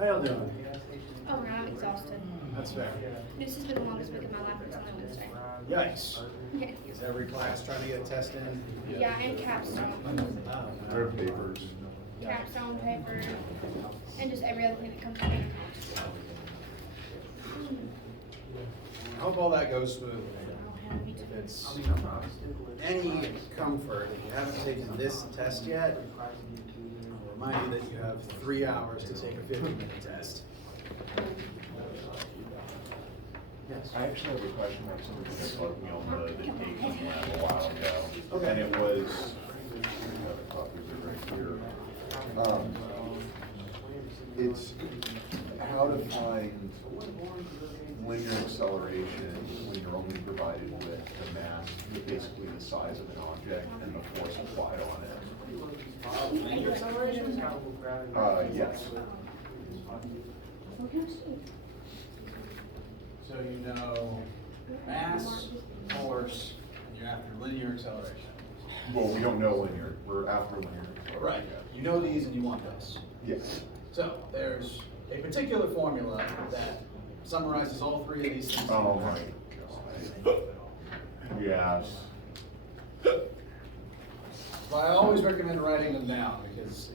How y'all doing? Oh, I'm exhausted. That's fair. This has been the longest week of my life, but it's only Wednesday. Yikes. Yeah. Is every class trying to get a test in? Yeah, and capstone. Oh, Their papers. Capstone paper, and just every other thing that comes with it. I hope all that goes smoothly. Oh, hell, me too. If it's any comfort, if you haven't taken this test yet, I'll remind you that you have 3 hours to take a 50-minute test. Yes. I actually have a question about something that bugged me on the taking lab a while ago. Okay. And it was, I have a copy of it right here. It's how to find linear acceleration when you're only provided with the mass, basically the size of an object and the force applied on it. Linear acceleration? Yes. So you know mass, force, and you're after linear acceleration. Well, we don't know linear, we're after linear. Right. You know these and you want this. Yes. So there's a particular formula that summarizes all three of these things. Oh my God. Yes. But I always recommend writing them down because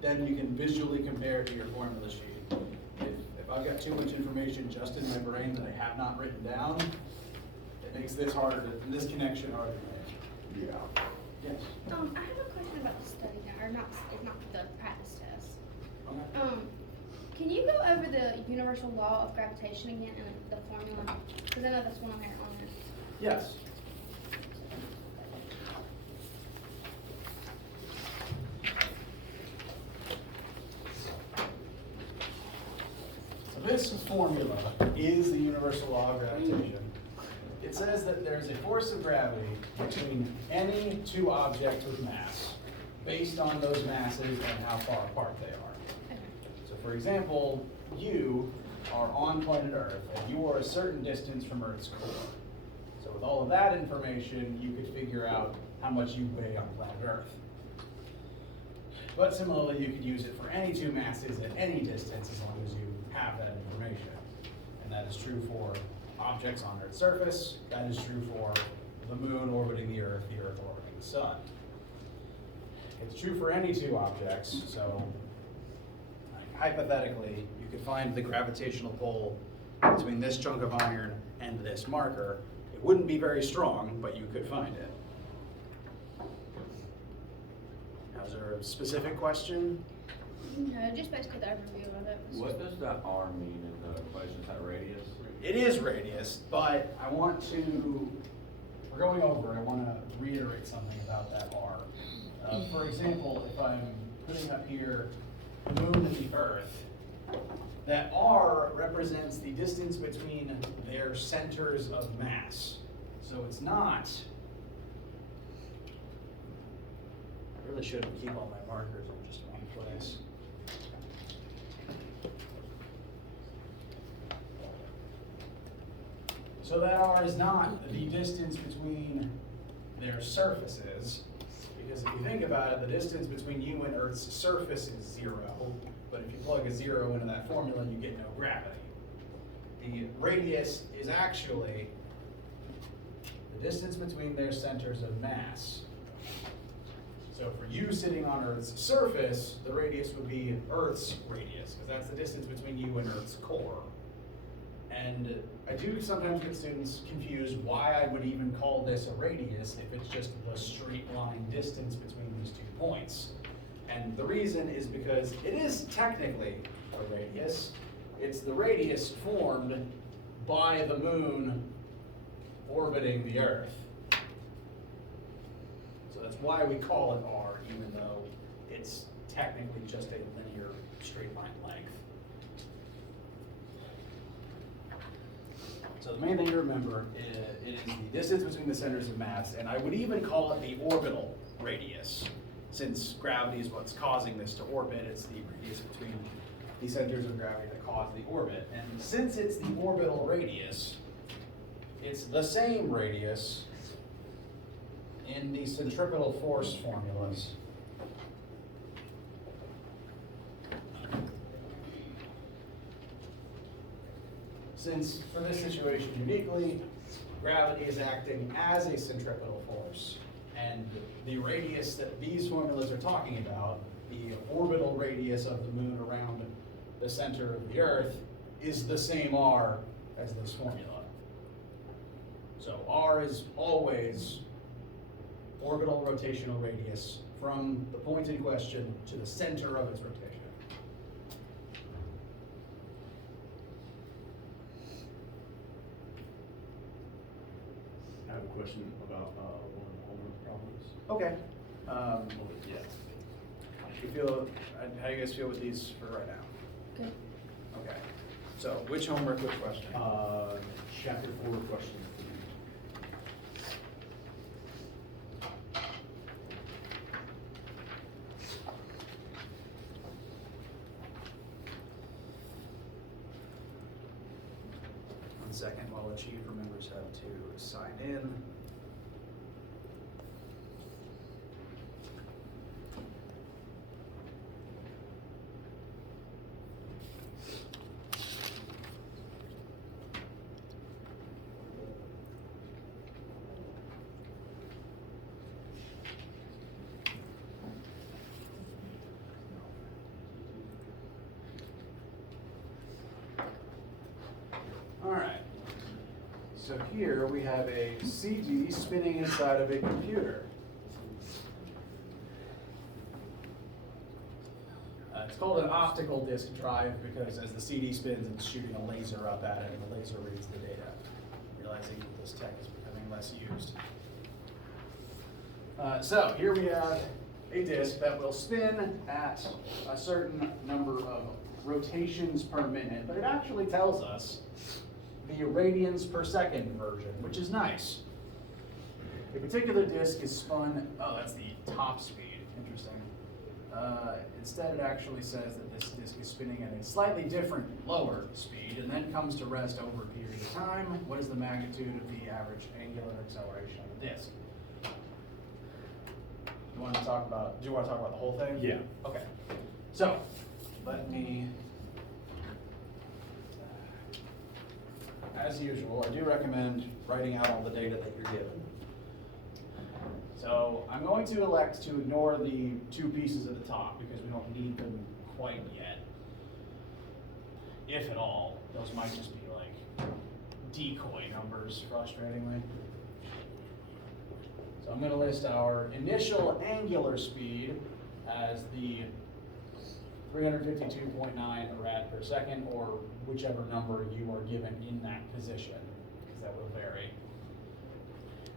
then you can visually compare to your formula sheet. If I've got too much information just in my brain that I have not written down, it makes this harder to, this connection harder to make. Yeah. Yes. I have a question about the study guide, or not the practice test. Okay. Can you go over the universal law of gravitation again and the formula? Because I know that's one on there. Yes. So this formula is the universal law of gravitation. It says that there's a force of gravity between any two objects with mass based on those masses and how far apart they are. So for example, you are on planet Earth and you are a certain distance from Earth's core. So with all of that information, you could figure out how much you weigh on planet Earth. But similarly, you could use it for any two masses at any distance as long as you have that information. And that is true for objects on Earth's surface. That is true for the moon orbiting the Earth orbiting the sun. It's true for any two objects, so hypothetically, you could find the gravitational pull between this chunk of iron and this marker. It wouldn't be very strong, but you could find it. Now, is there a specific question? No, just basically the overview of it. What does that R mean in the equation? Is that radius? It is radius, but I want to, we're going over, I want to reiterate something about that R. For example, if I'm putting up here the moon and the Earth, that R represents the distance between their centers of mass. So it's not, I really shouldn't keep all my markers in just one place. So that R is not the distance between their surfaces, because if you think about it, the distance between you and Earth's surface is 0, but if you plug a 0 into that formula, you get no gravity. The radius is actually the distance between their centers of mass. So for you sitting on Earth's surface, the radius would be Earth's radius, because that's the distance between you and Earth's core. And I do sometimes get students confused why I would even call this a radius if it's just the straight line distance between these 2 points. And the reason is because it is technically a radius. It's the radius formed by the moon orbiting the Earth. So that's why we call it R, even though it's technically just a linear straight line length. So the main thing to remember is it is the distance between the centers of mass, and I would even call it the orbital radius. Since gravity is what's causing this to orbit, it's the radius between the centers of gravity that cause the orbit. And since it's the orbital radius, it's the same radius in the centripetal force formulas. since for this situation uniquely, gravity is acting as a centripetal force, and the radius that these formulas are talking about, the orbital radius of the moon around the center of the Earth, is the same r as this formula. So r is always orbital rotational radius from the point in question to the center of its rotation. I have a question about one of the homework problems. Okay. Yeah. You feel, how do you guys feel with these for right now? Good. Okay. So which homework, which question? Chapter 4, question 3. One second while the chief remembers how to sign in. All right. So here we have a CD spinning inside of a computer. It's called an optical disk drive because as the CD spins, it's shooting a laser up at it, and the laser reads the data. Realizing that this tech is becoming less used. So here we have a disk that will spin at a certain number of rotations per minute, but it actually tells us the radians per second version, which is nice. A particular disk is spun, oh, that's the top speed, interesting. Instead, it actually says that this disk is spinning at a slightly different lower speed and then comes to rest over a period of time. What is the magnitude of the average angular acceleration of the disk? Do you want to talk about the whole thing? Yeah. Okay. So, let me, as usual, I do recommend writing out all the data that you're given. So I'm going to elect to ignore the two pieces at the top because we don't need them quite yet. If at all, those might just be like decoy numbers, frustratingly. So I'm going to list our initial angular speed as the 352.9 rad per second, or whichever number you are given in that position, because that will vary.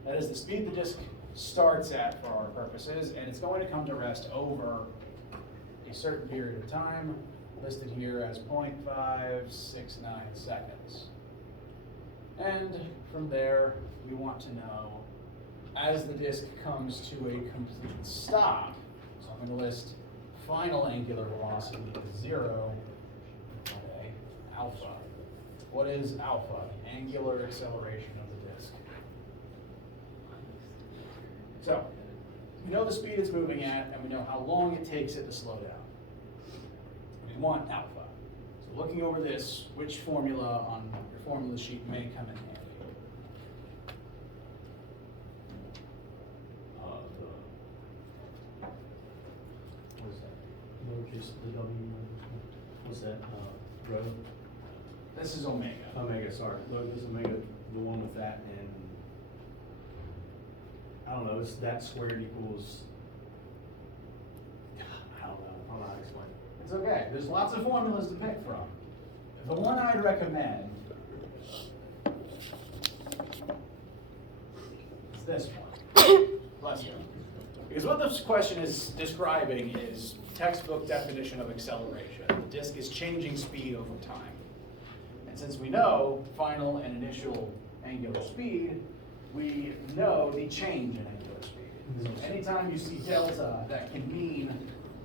That is the speed the disk starts at for our purposes, and it's going to come to rest over a certain period of time, listed here as 0.569 seconds. And from there, we want to know, as the disk comes to a complete stop, so I'm going to list final angular velocity is 0, okay, alpha. What is alpha? Angular acceleration of the disk. So, we know the speed it's moving at, and we know how long it takes it to slow down. We want alpha. So looking over this, which formula on your formula sheet may come in handy? What is that? Lowercase, the W, what's that, rho? This is omega. Omega, sorry, lowercase omega, the one with that, and I don't know, it's that squared equals, I don't know how to explain it. It's okay. There's lots of formulas to pick from. The one I'd recommend is this one. Bless you. Because what this question is describing is textbook definition of acceleration. The disk is changing speed over time. And since we know final and initial angular speed, we know the change in angular speed. So anytime you see delta, that can mean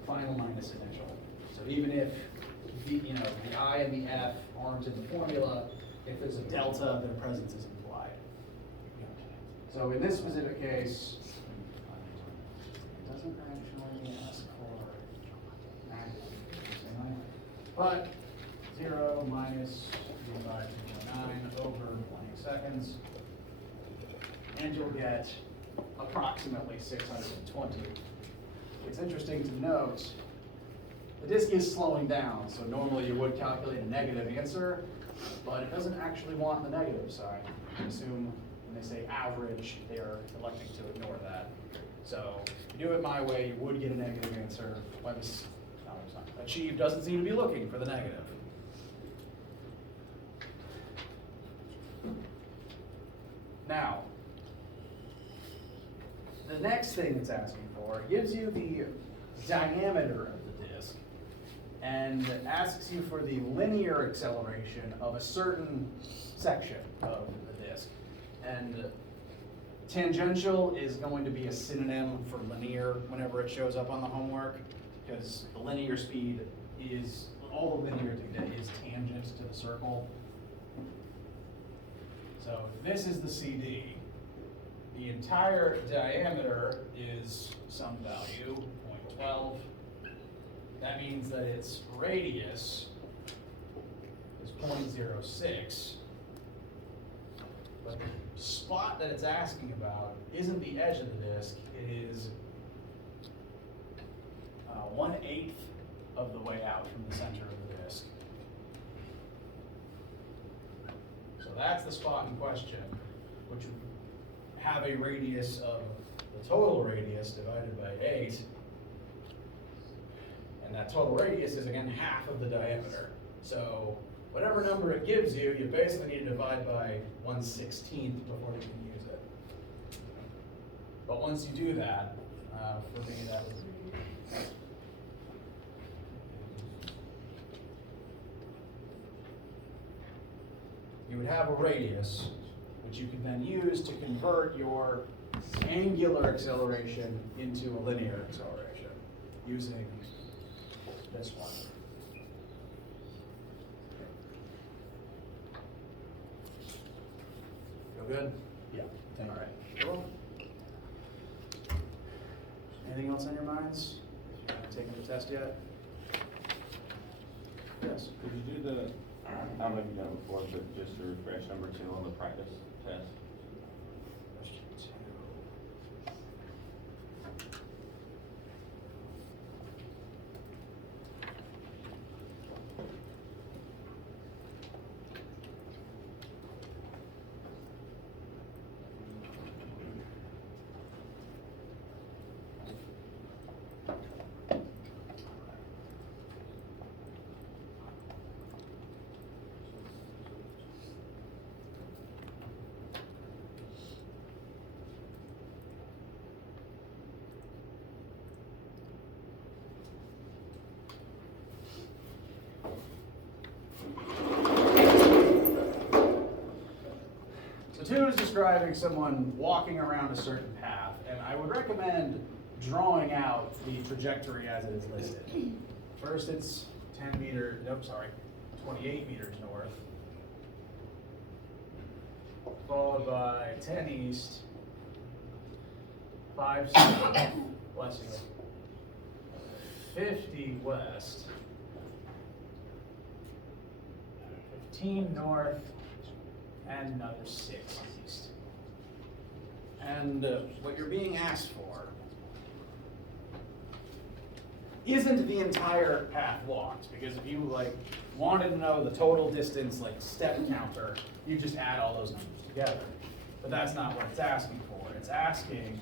final minus initial. So even if the I and the F aren't in the formula, if there's a delta, their presence is implied. So in this specific case, it doesn't actually ask for magnitude, but 0 minus 5.9 line over 20 seconds, and you'll get approximately 620. It's interesting to note, the disk is slowing down, so normally you would calculate a negative answer, but it doesn't actually want the negative sign. I assume when they say average, they're electing to ignore that. So if you do it my way, you would get a negative answer, but Ch5 doesn't seem to be looking for the negative. Now, the next thing it's asking for gives you the diameter of the disk and asks you for the linear acceleration of a certain section of the disk. And tangential is going to be a synonym for linear whenever it shows up on the homework, because the linear speed is, all the linear data is tangent to the circle. So if this is the CD, the entire diameter is some value, 0.12. That means that its radius is 0.06. But the spot that it's asking about isn't the edge of the disk, it is 1/8 of the way out from the center of the disk. So that's the spot in question, which would have a radius of the total radius divided by 8. And that total radius is, again, half of the diameter. So whatever number it gives you, you basically need to divide by 1/16 before you can use it. But once you do that, for me, that would be you would have a radius, which you could then use to convert your angular acceleration into a linear acceleration using this one. Feel good? Yeah, thank All you. right. Cool. Anything else on your minds? You haven't taken the test yet? Yes. Could you do the, I don't know if you've done it before, but just to refresh number 2 on the practice test? Question 2. So 2 is describing someone walking around a certain path, and I would recommend drawing out the trajectory as it is listed. First, it's 28 meters north, followed by 10 east, 5 south, bless you, 50 west, 15 north, and another 6 east. And what you're being asked for isn't the entire path walked, because if you wanted to know the total distance, step counter, you just add all those numbers together. But that's not what it's asking for. It's asking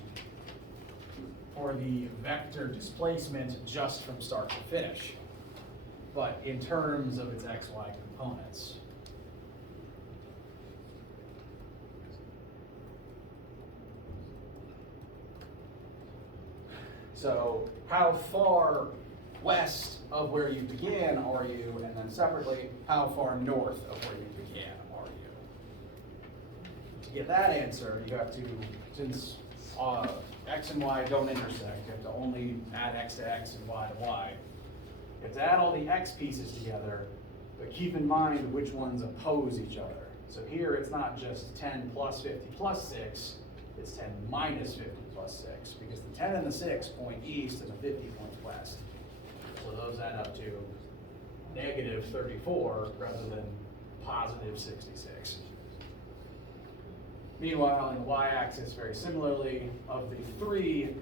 for the vector displacement just from start to finish, but in terms of its XY components. So how far west of where you began are you, and then separately, how far north of where you began are you? To get that answer, you have to, since x and y don't intersect, you have to only add x to x and y to y. You have to add all the x pieces together, but keep in mind which ones oppose each other. So here it's not just 10 plus 50 plus 6, it's 10 minus 50 plus 6, because the 10 and the 6 point east and the 50 points west. So those add up to negative 34 rather than positive 66. Meanwhile, on the y-axis, very similarly, of the 3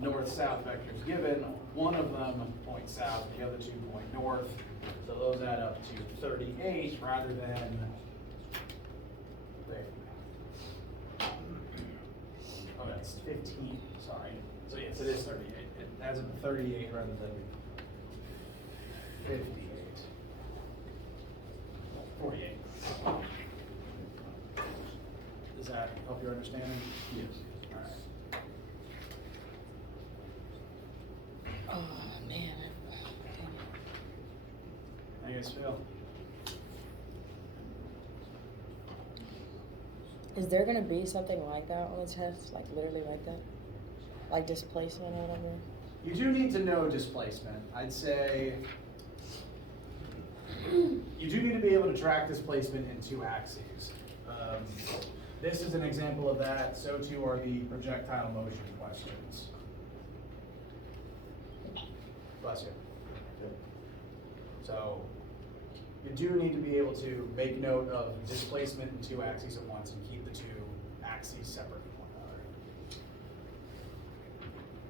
north-south vectors given, one of them points south, the other 2 point north. So those add up to 38 rather than there. Oh, that's 15, sorry. So yes, it is 38. It adds up to 38 rather than 58. 48. Does that help your understanding? Yes. All right. Oh, man. How you guys feel? Is there gonna be something like that on the test? Like literally like that? Like displacement or whatever? You do need to know displacement. I'd say you do need to be able to track displacement in 2 axes. This is an example of that. So too are the projectile motion questions. Bless you. So you do need to be able to make note of displacement in 2 axes at once and keep the 2 axes separate from one another.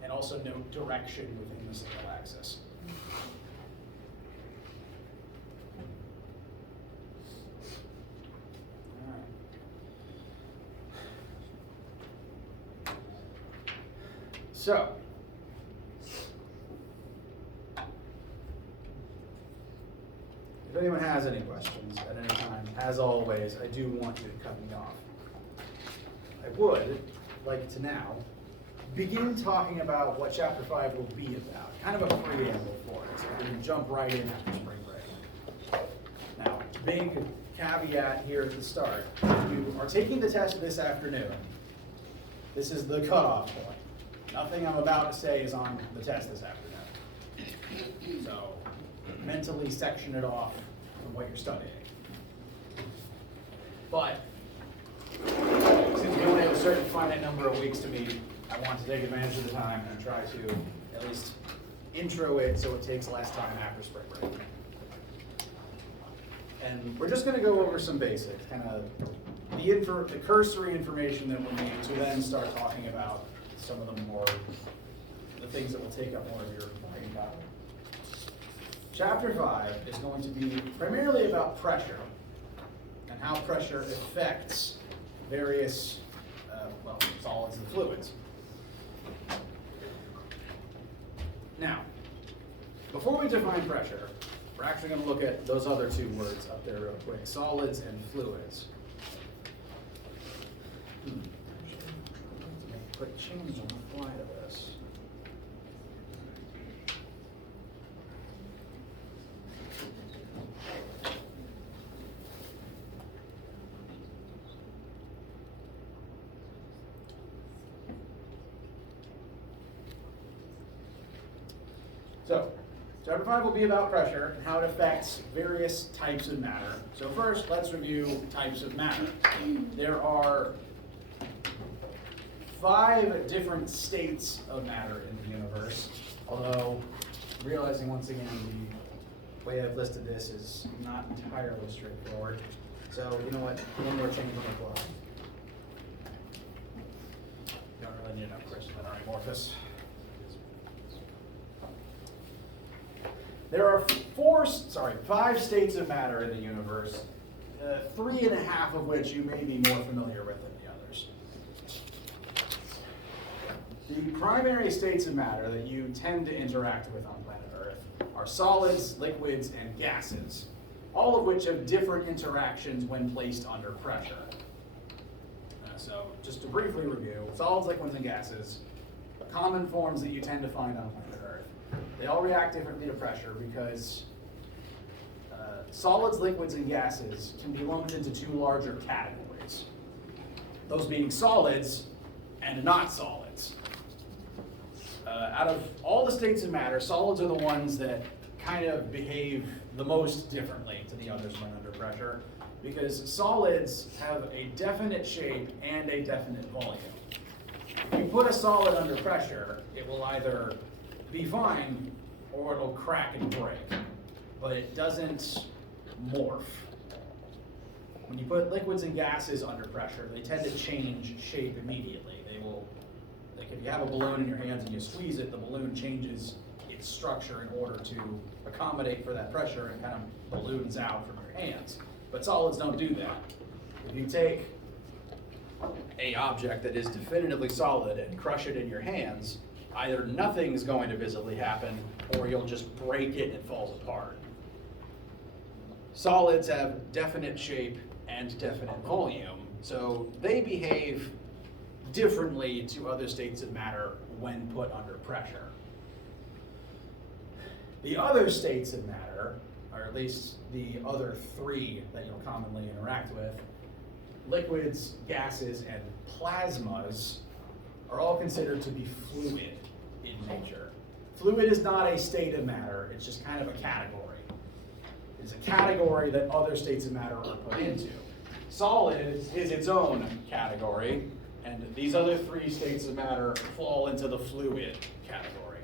And also note direction within the single axis. All right. So, if anyone has any questions at any time, as always, I do want you to cut me off. I would like to now begin talking about what Chapter 5 will be about, kind of a preamble for it, so we can jump right in after spring break. Now, big caveat here at the start, if you are taking the test this afternoon, this is the cutoff point. Nothing I'm about to say is on the test this afternoon. So, mentally section it off from what you're studying. But, since we only have a certain finite number of weeks to meet, I want to take advantage of the time and try to at least intro it so it takes less time after spring break. And we're just going to go over some basics, kind of the cursory information that we'll need to then start talking about some of the things that will take up more of your brain power. Chapter 5 is going to be primarily about pressure and how pressure affects various solids and fluids. Now, before we define pressure, we're actually going to look at those other 2 words up there real quick, solids and fluids. Let's make a quick change on the fly to this. So, Chapter 5 will be about pressure and how it affects various types of matter. So first, let's review types of matter. There are 5 different states of matter in the universe, although realizing once again the way I've listed this is not entirely straightforward. So, you know what, one more change on the fly. You don't really need enough crystals that are amorphous. There are 5 states of matter in the universe, 3.5 of which you may be more familiar with than the others. The primary states of matter that you tend to interact with on planet Earth are solids, liquids, and gases, all of which have different interactions when placed under pressure. So just to briefly review, solids, liquids, and gases, common forms that you tend to find on planet Earth. They all react differently to pressure because solids, liquids, and gases can be lumped into 2 larger categories. Those being solids and not solids. Out of all the states of matter, solids are the ones that kind of behave the most differently to the others when under pressure, because solids have a definite shape and a definite volume. If you put a solid under pressure, it will either be fine or it'll crack and break, but it doesn't morph. when you put liquids and gases under pressure, they tend to change shape immediately. They will, like if you have a balloon in your hands and you squeeze it, the balloon changes its structure in order to accommodate for that pressure and kind of balloons out from your hands. But solids don't do that. If you take a object that is definitively solid and crush it in your hands, either nothing's going to visibly happen or you'll just break it and it falls apart. Solids have definite shape and definite volume, so they behave differently to other states of matter when put under pressure. The other states of matter, or at least the other three that you'll commonly interact with, liquids, gases, and plasmas, are all considered to be fluid in nature. Fluid is not a state of matter, it's just kind of a category. It's a category that other states of matter are put into. Solid is its own category, and these other three states of matter fall into the fluid category.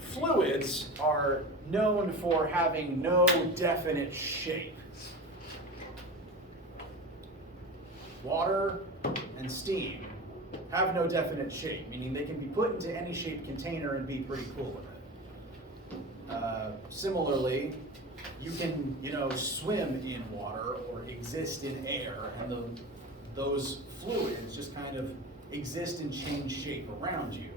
Fluids are known for having no definite shape. Water and steam have no definite shape, meaning they can be put into any shaped container and be pretty cool with it. Similarly, you can, swim in water or exist in air, and those fluids just kind of exist and change shape around you,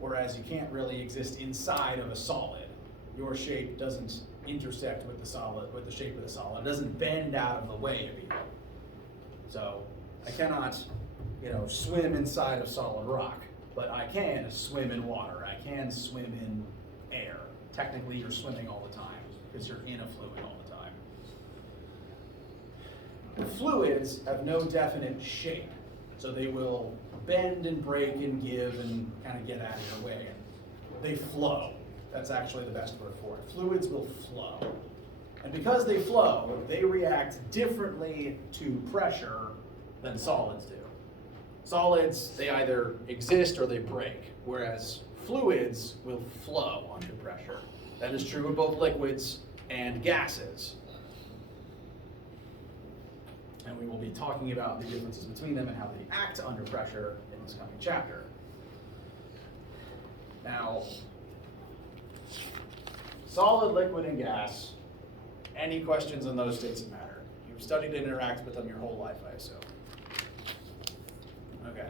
whereas you can't really exist inside of a solid. Your shape doesn't intersect with the solid, with the shape of the solid. It doesn't bend out of the way of you. So I cannot, swim inside of solid rock, but I can swim in water. I can swim in air. Technically, you're swimming all the time because you're in a fluid all the time. The fluids have no definite shape, so they will bend and break and give and kind of get out of your way. They flow. That's actually the best word for it. Fluids will flow. And because they flow, they react differently to pressure than solids do. Solids, they either exist or they break, whereas fluids will flow under pressure. That is true of both liquids and gases. And we will be talking about the differences between them and how they act under pressure in this coming chapter. Now, solid, liquid, and gas, any questions on those states of matter? You've studied and interacted with them your whole life, I assume. Okay.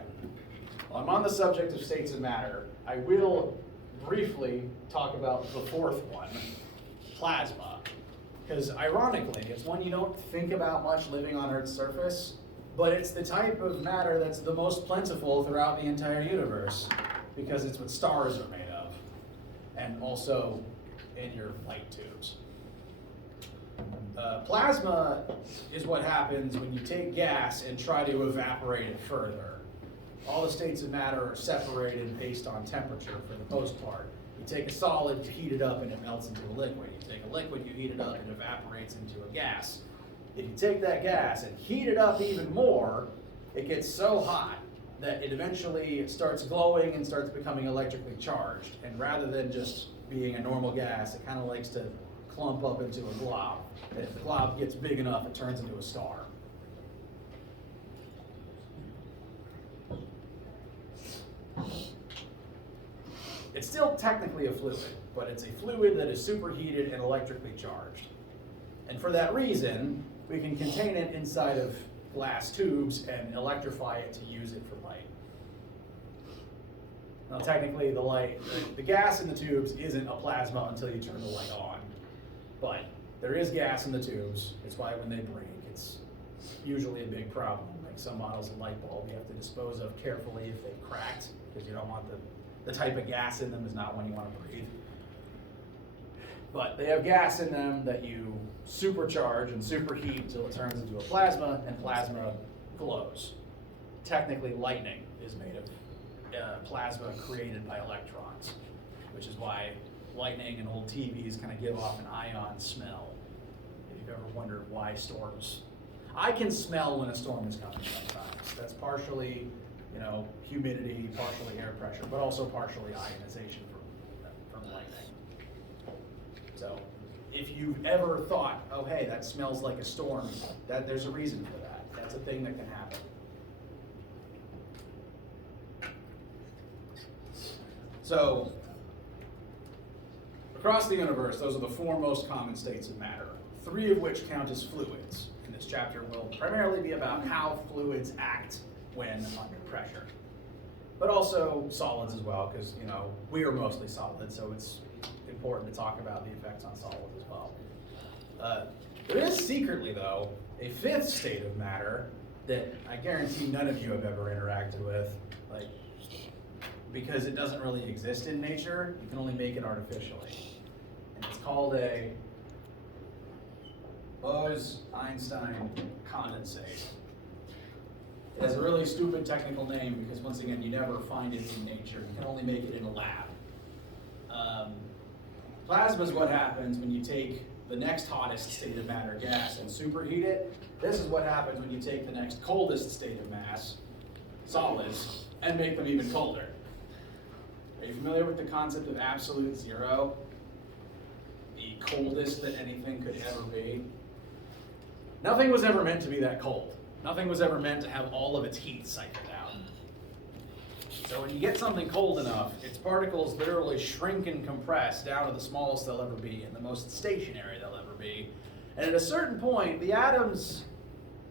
Well, I'm on the subject of states of matter. I will briefly talk about the fourth one, plasma. Because ironically, it's one you don't think about much living on Earth's surface, but it's the type of matter that's the most plentiful throughout the entire universe, because it's what stars are made of, and also in your light tubes. Plasma is what happens when you take gas and try to evaporate it further. All the states of matter are separated based on temperature for the most part. You take a solid, you heat it up, and it melts into a liquid. You take a liquid, you heat it up, and it evaporates into a gas. If you take that gas and heat it up even more, it gets so hot that it eventually starts glowing and starts becoming electrically charged. And rather than just being a normal gas, it kind of likes to clump up into a glob. And if the glob gets big enough, it turns into a star. It's still technically a fluid, but it's a fluid that is superheated and electrically charged. And for that reason, we can contain it inside of glass tubes and electrify it to use it for light. Now technically the gas in the tubes isn't a plasma until you turn the light on, but there is gas in the tubes. It's why when they break, it's usually a big problem. Like some models of light bulb you have to dispose of carefully if they've cracked, because you don't want the type of gas in them is not one you want to breathe. But they have gas in them that you supercharge and superheat until it turns into a plasma, and plasma glows. Technically, lightning is made of plasma created by electrons, which is why lightning and old TVs kind of give off an ion smell. If you've ever wondered why storms, I can smell when a storm is coming sometimes. That's partially, humidity, partially air pressure, but also partially ionization from lightning. So if you've ever thought, oh hey, that smells like a storm, that there's a reason for that. That's a thing that can happen. So, across the universe, those are the 4 most common states of matter, 3 of which count as fluids. And this chapter will primarily be about how fluids act when under pressure. But also solids as well, because we are mostly solids, so it's important to talk about the effects on solids as well. There is secretly, though, a 5th state of matter that I guarantee none of you have ever interacted with, because it doesn't really exist in nature. You can only make it artificially. And it's called a Bose-Einstein condensate. It has a really stupid technical name because, once again, you never find it in nature. You can only make it in a lab. Plasma is what happens when you take the next hottest state of matter, gas, and superheat it. This is what happens when you take the next coldest state of mass, solids, and make them even colder. Are you familiar with the concept of absolute zero? The coldest that anything could ever be? Nothing was ever meant to be that cold. Nothing was ever meant to have all of its heat siphoned out. So when you get something cold enough, its particles literally shrink and compress down to the smallest they'll ever be and the most stationary they'll ever be. And at a certain point, the atoms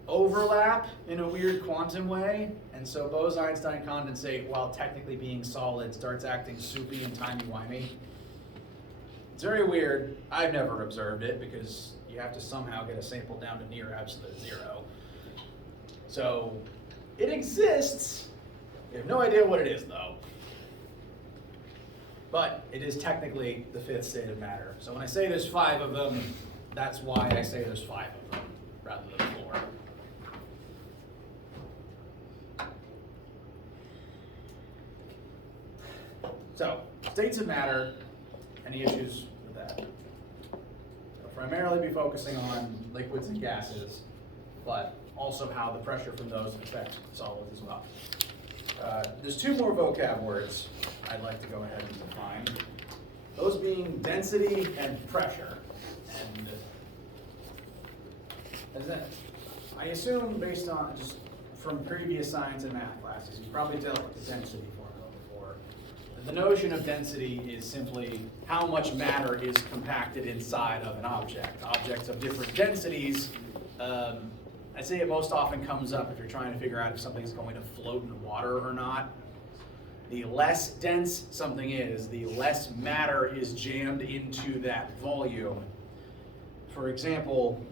overlap in a weird quantum way, and so Bose-Einstein condensate, while technically being solid, starts acting soupy and timey-wimey. It's very weird. I've never observed it because you have to somehow get a sample down to near absolute zero. So it exists. We have no idea what it is, though. But it is technically the 5th state of matter. So when I say there's 5 of them, that's why I say there's 5 of them rather than 4. So, states of matter, any issues with that? I'll primarily be focusing on liquids and gases, but also how the pressure from those affects solids as well. There's 2 more vocab words I'd like to go ahead and define. Those being density and pressure. And I assume, based on just from previous science and math classes, you've probably dealt with the density formula before. The notion of density is simply how much matter is compacted inside of an object. Objects of different densities. I'd say it most often comes up if you're trying to figure out if something's going to float in water or not. The less dense something is, the less matter is jammed into that volume. For example,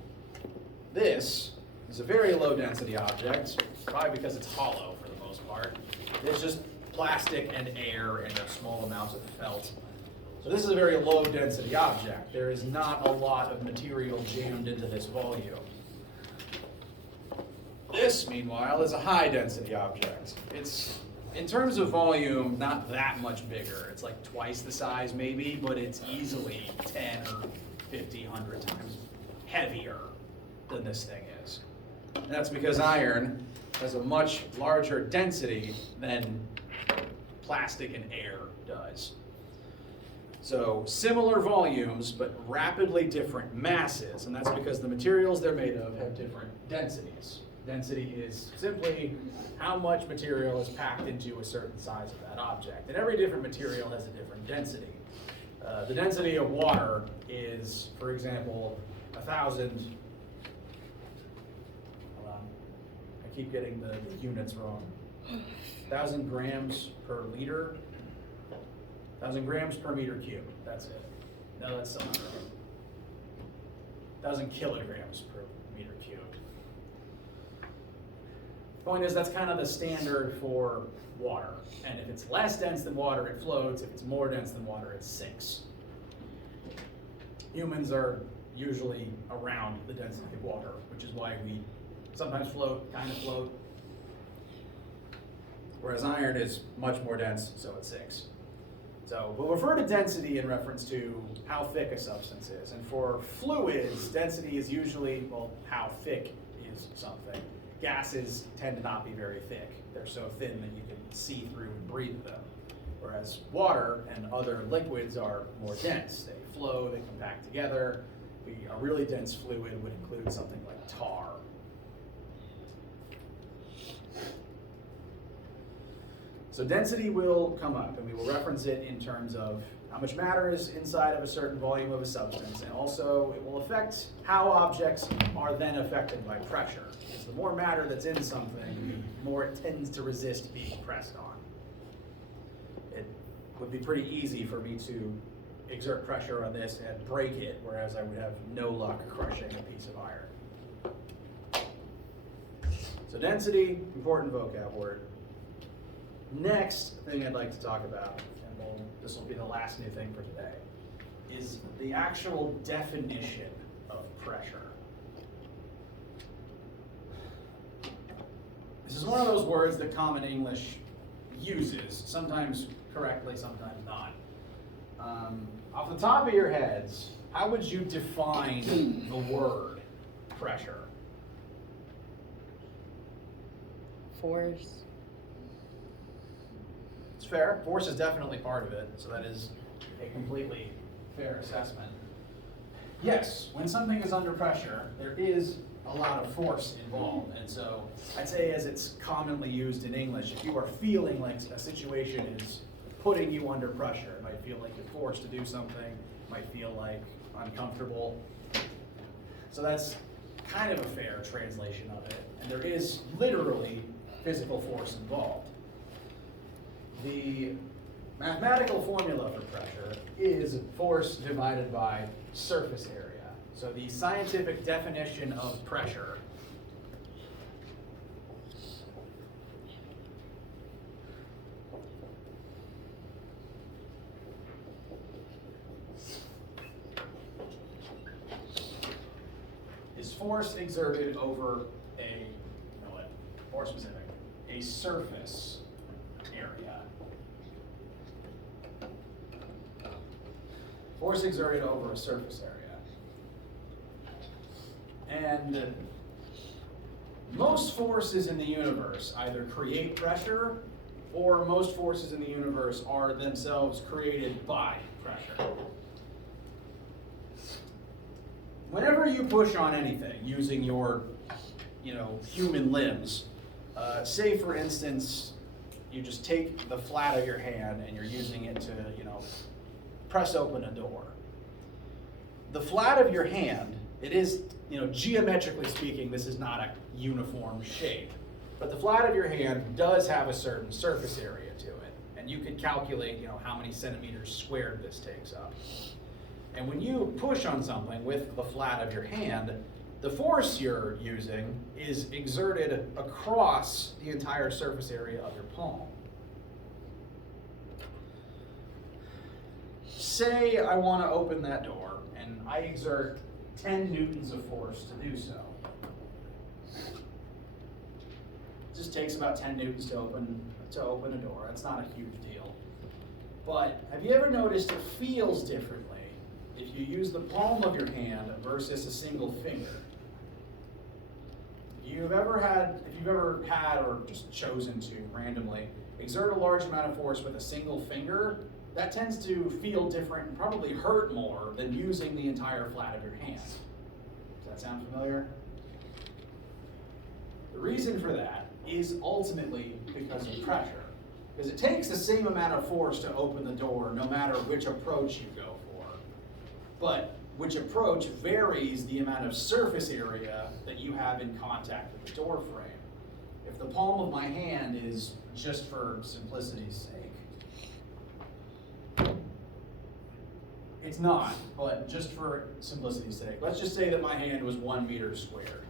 this is a very low density object, probably because it's hollow for the most part. It's just plastic and air and a small amount of felt. So this is a very low density object. There is not a lot of material jammed into this volume. This, meanwhile, is a high density object. It's, in terms of volume, not that much bigger. It's like twice the size maybe, but it's easily 10 or 50, 100 times heavier than this thing is. And that's because iron has a much larger density than plastic and air does. So similar volumes, but rapidly different masses, and that's because the materials they're made of have different densities. Density is simply how much material is packed into a certain size of that object. And every different material has a different density. The density of water is, for example, 1,000, hold on, I keep getting the units wrong. 1,000 grams per liter, 1,000 grams per meter cubed, that's it. No, that's still not right. 1,000 kilograms per meter cubed. Point is, that's kind of the standard for water. And if it's less dense than water, it floats. If it's more dense than water, it sinks. Humans are usually around the density of water, which is why we sometimes float, kind of float. Whereas iron is much more dense, so it sinks. So we'll refer to density in reference to how thick a substance is. And for fluids, density is usually, well, how thick is something. Gases tend to not be very thick. They're so thin that you can see through and breathe them. Whereas water and other liquids are more dense. They flow, they compact together, A really dense fluid would include something like tar. So density will come up, and we will reference it in terms of how much matter is inside of a certain volume of a substance, and also it will affect how objects are then affected by pressure. Because the more matter that's in something, the more it tends to resist being pressed on. It would be pretty easy for me to exert pressure on this and break it, whereas I would have no luck crushing a piece of iron. So density, important vocab word. Next thing I'd like to talk about, and this will be the last new thing for today, is the actual definition of pressure. This is one of those words that common English uses, sometimes correctly, sometimes not. Off the top of your heads, how would you define the word pressure? Force. It's fair. Force is definitely part of it, so that is a completely fair assessment. Yes, when something is under pressure, there is a lot of force involved, and so I'd say as it's commonly used in English, if you are feeling like a situation is putting you under pressure, it might feel like you're forced to do something, it might feel like uncomfortable. So that's kind of a fair translation of it, and there is literally physical force involved. The mathematical formula for pressure is force divided by surface area. So the scientific definition of pressure is force exerted over more specific, a surface area. Force exerted over a surface area. And most forces in the universe either create pressure, or most forces in the universe are themselves created by pressure. Whenever you push on anything using your, human limbs, say for instance, you just take the flat of your hand and you're using it to, press open a door. The flat of your hand, it is, geometrically speaking, this is not a uniform shape, but the flat of your hand does have a certain surface area to it, and you could calculate, how many centimeters squared this takes up. And when you push on something with the flat of your hand, the force you're using is exerted across the entire surface area of your palm. Say I want to open that door, and I exert 10 newtons of force to do so. It just takes about 10 newtons to open a door. That's not a huge deal. But have you ever noticed it feels differently if you use the palm of your hand versus a single finger? If you've ever had or just chosen to randomly exert a large amount of force with a single finger, that tends to feel different and probably hurt more than using the entire flat of your hand. Does that sound familiar? The reason for that is ultimately because of pressure. Because it takes the same amount of force to open the door no matter which approach you go for. But which approach varies the amount of surface area that you have in contact with the door frame. If the palm of my hand is, just for simplicity's sake, it's not, but just for simplicity's sake, let's just say that my hand was 1 meter squared.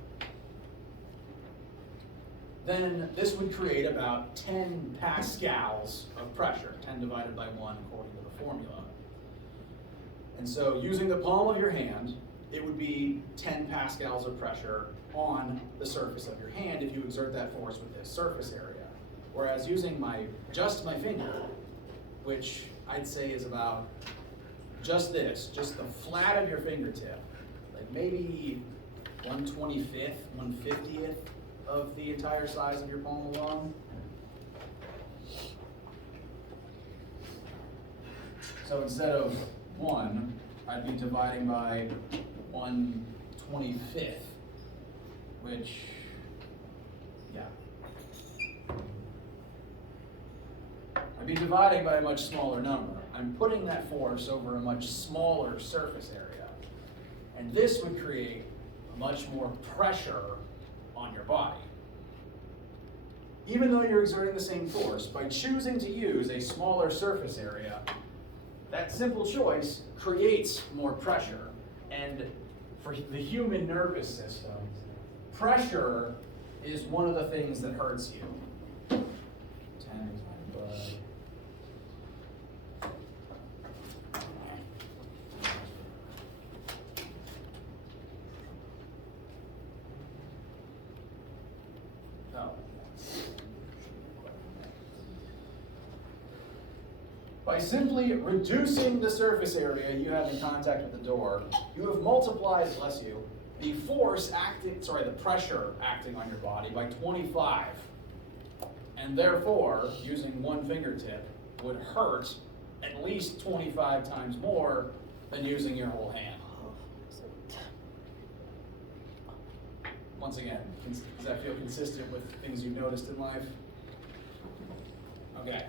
Then this would create about 10 pascals of pressure, 10 divided by 1 according to the formula. And so using the palm of your hand, it would be 10 pascals of pressure on the surface of your hand if you exert that force with this surface area. Whereas using just my finger, which I'd say is about just the flat of your fingertip, like maybe 1/25th, 1/50th of the entire size of your palm along. So instead of 1, I'd be dividing by 1/25, which, yeah. I'd be dividing by a much smaller number. I'm putting that force over a much smaller surface area. And this would create much more pressure on your body. Even though you're exerting the same force, by choosing to use a smaller surface area, that simple choice creates more pressure. And for the human nervous system, pressure is one of the things that hurts you. 10 divided by... By simply reducing the surface area you have in contact with the door, you have multiplied, bless you, the pressure acting on your body by 25. And therefore, using one fingertip would hurt at least 25 times more than using your whole hand. Once again, does that feel consistent with things you've noticed in life? Okay.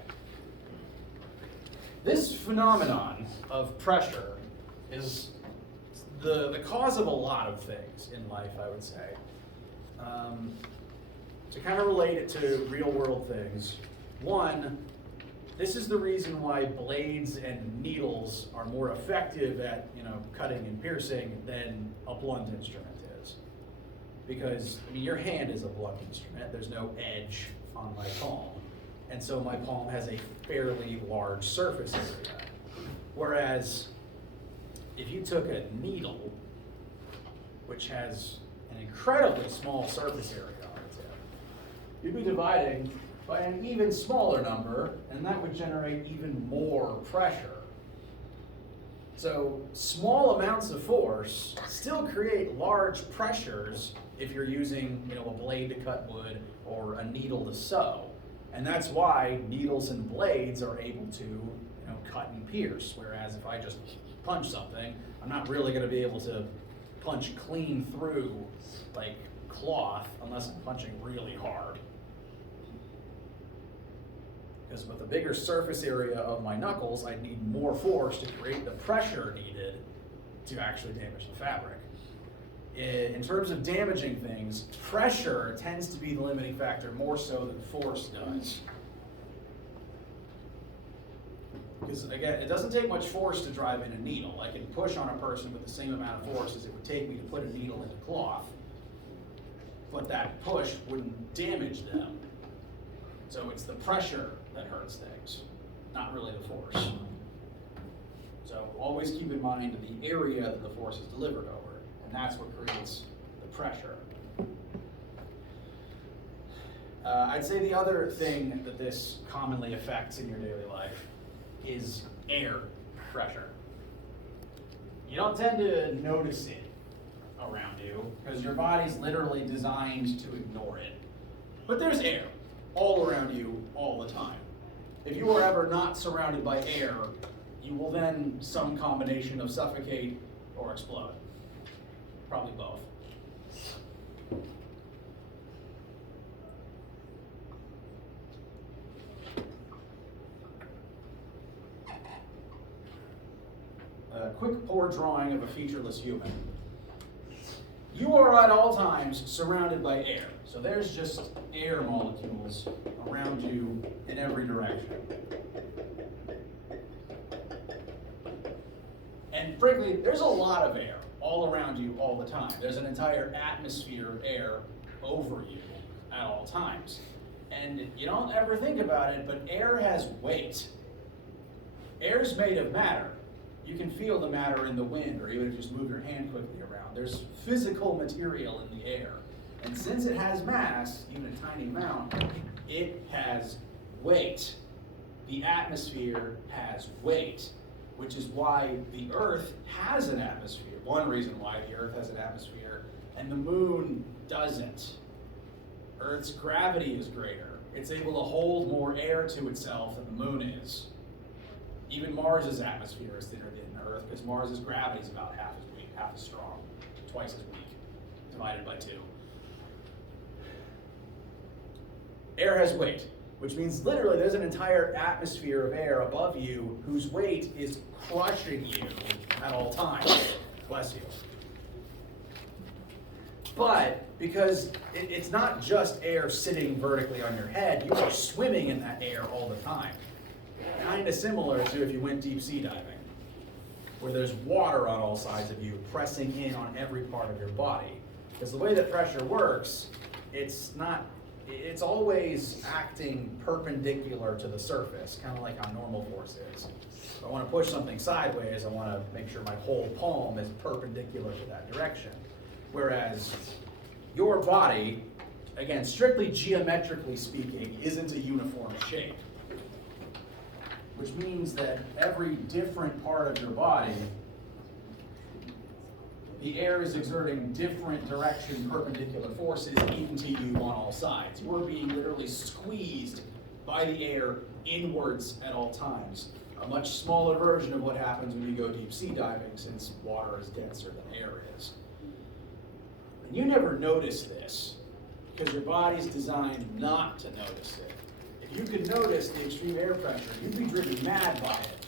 This phenomenon of pressure is the cause of a lot of things in life, I would say. To kind of relate it to real world things, one, this is the reason why blades and needles are more effective at, cutting and piercing than a blunt instrument is. Because, your hand is a blunt instrument. There's no edge on my palm. And so my palm has a fairly large surface area. Whereas if you took a needle, which has an incredibly small surface area on its tip, you'd be dividing by an even smaller number, and that would generate even more pressure. So small amounts of force still create large pressures if you're using, a blade to cut wood or a needle to sew. And that's why needles and blades are able to, cut and pierce. Whereas if I just punch something, I'm not really going to be able to punch clean through like cloth unless I'm punching really hard. Because with a bigger surface area of my knuckles, I'd need more force to create the pressure needed to actually damage the fabric. In terms of damaging things, pressure tends to be the limiting factor more so than force does. Because again, it doesn't take much force to drive in a needle. I can push on a person with the same amount of force as it would take me to put a needle into cloth, but that push wouldn't damage them. So it's the pressure that hurts things, not really the force. So always keep in mind the area that the force is delivered over. And that's what creates the pressure. I'd say the other thing that this commonly affects in your daily life is air pressure. You don't tend to notice it around you because your body's literally designed to ignore it. But there's air all around you all the time. If you are ever not surrounded by air, you will then some combination of suffocate or explode. Probably both. A quick poor drawing of a featureless human. You are at all times surrounded by air. So there's just air molecules around you in every direction. And frankly, there's a lot of air all around you all the time. There's an entire atmosphere of air over you at all times. And you don't ever think about it, but air has weight. Air's made of matter. You can feel the matter in the wind, or even if you just move your hand quickly around. There's physical material in the air. And since it has mass, even a tiny amount, it has weight. The atmosphere has weight, which is why the Earth has an atmosphere. One reason why the Earth has an atmosphere, and the moon doesn't. Earth's gravity is greater. It's able to hold more air to itself than the moon is. Even Mars's atmosphere is thinner than Earth because Mars's gravity is about half as weak. half as strong, twice as weak, divided by 2. Air has weight, which means literally there's an entire atmosphere of air above you whose weight is crushing you at all times. Bless you. But because it's not just air sitting vertically on your head, you are swimming in that air all the time. Kind of similar to if you went deep sea diving, where there's water on all sides of you pressing in on every part of your body. Because the way that pressure works, it's always acting perpendicular to the surface, kind of like how normal force is. If I want to push something sideways, I want to make sure my whole palm is perpendicular to that direction. Whereas your body, again, strictly geometrically speaking, isn't a uniform shape. Which means that every different part of your body, the air is exerting different direction perpendicular forces into you on all sides. You are being literally squeezed by the air inwards at all times. A much smaller version of what happens when you go deep sea diving, since water is denser than air is. And you never notice this because your body's designed not to notice it. If you could notice the extreme air pressure, you'd be driven mad by it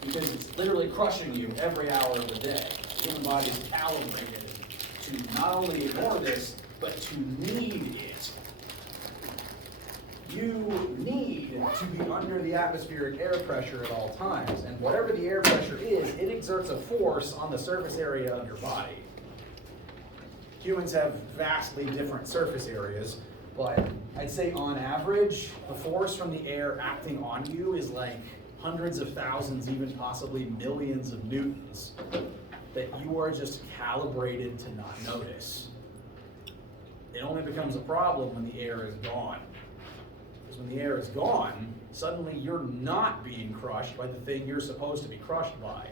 because it's literally crushing you every hour of the day. The human body is calibrated to not only ignore this, but to need it. You need to be under the atmospheric air pressure at all times, and whatever the air pressure is, it exerts a force on the surface area of your body. Humans have vastly different surface areas, but I'd say on average, the force from the air acting on you is like hundreds of thousands, even possibly millions of newtons, that you are just calibrated to not notice. It only becomes a problem when the air is gone. Because when the air is gone, suddenly you're not being crushed by the thing you're supposed to be crushed by.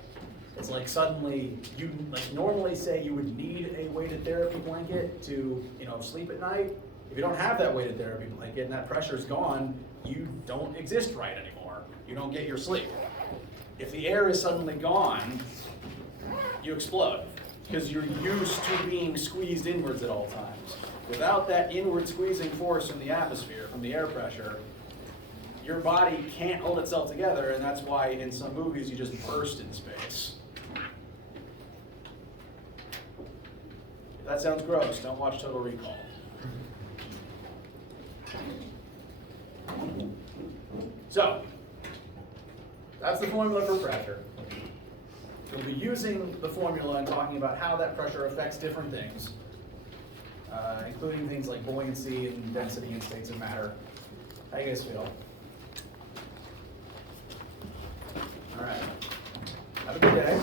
It's like suddenly, you like normally say you would need a weighted therapy blanket to, sleep at night. If you don't have that weighted therapy blanket and that pressure's gone, you don't exist right anymore. You don't get your sleep. If the air is suddenly gone, you explode because you're used to being squeezed inwards at all times. Without that inward squeezing force from the atmosphere, from the air pressure, your body can't hold itself together, and that's why in some movies you just burst in space. If that sounds gross, don't watch Total Recall. So, that's the formula for pressure. We'll be using the formula and talking about how that pressure affects different things, including things like buoyancy and density and states of matter. How you guys feel? All right. Have a good day.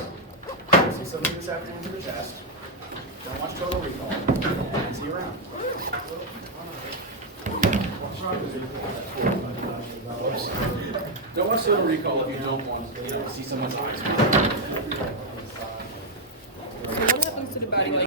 See some of you this afternoon for the test. Don't watch Total Recall. And see you around. Don't watch Total Recall if you don't want to see someone's eyes. So what happens to the body like